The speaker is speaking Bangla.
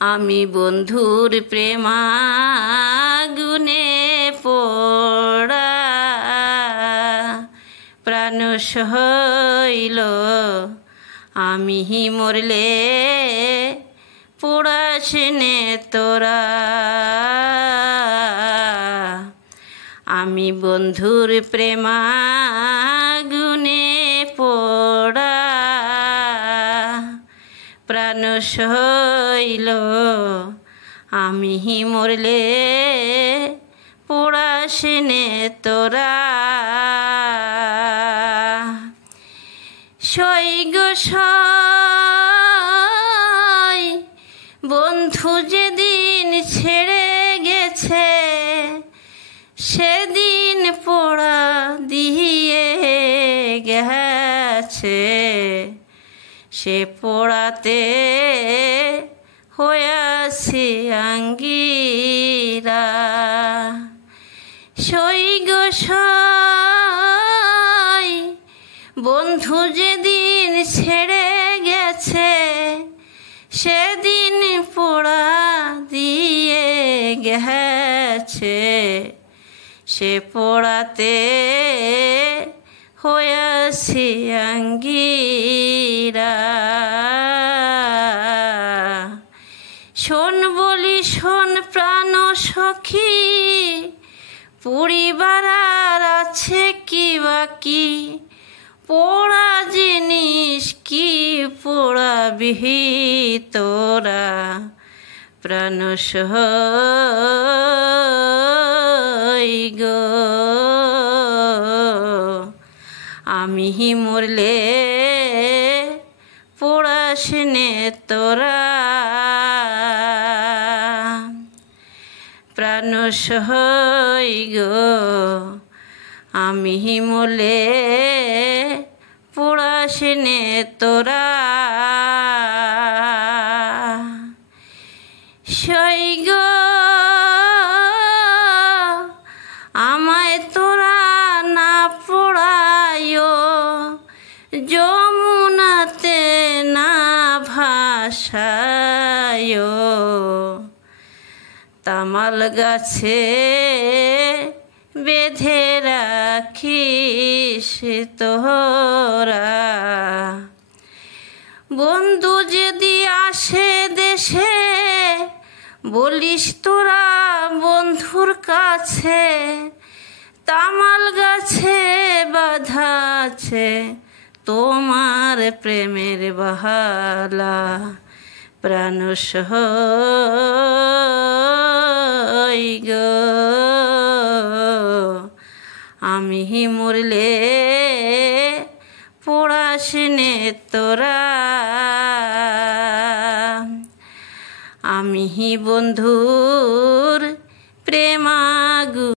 আমি বন্ধুর প্রেমাগুনে পোড়া, প্রাণ সইল আমি মরলে পোড়াসনে তোরা। আমি বন্ধুর প্রেমাগুনে পোড়া, প্রাণ সইল আমি মরলে পোড়াসনে তোরা। সই গো সই, বন্ধু যেদিন ছেড়ে গেছে সেদিন পোড়া দিয়ে গেছে। সে পোড়াতে হয়েছি আঙ্গিরা। সই গো সই, বন্ধু যেদিন ছেড়ে গেছে সেদিন পোড়া দিয়ে গেছে। সে পোড়াতে হয়েছি আঙ্গিরা। শোন বলি শোন প্রাণ সখী, পরিবার আর আছে কি বাকি? পোড়া জিনিস কি পোড়াবি তোরা? প্রাণ সই গো আমি মরলে পোড়াসনে তোরা। প্রাণ সই গো আমি মরলে পোড়াসনে তোরা। সই গো আমায় তোরা না পোড়ায়ো, যমুনাতে না ভাসায়ো। তামাল গাছে বেঁধে রাখিস তোরা। বন্ধু যদি আসে দেশে বলিস তোরা বন্ধুর কাছে, তামাল গাছে বাঁধা আছে তোমার প্রেমের বাহালা। প্রাণ সই গো আমি মরলে পোড়াসনে তোরা। আমি বন্ধুর প্রেমাগু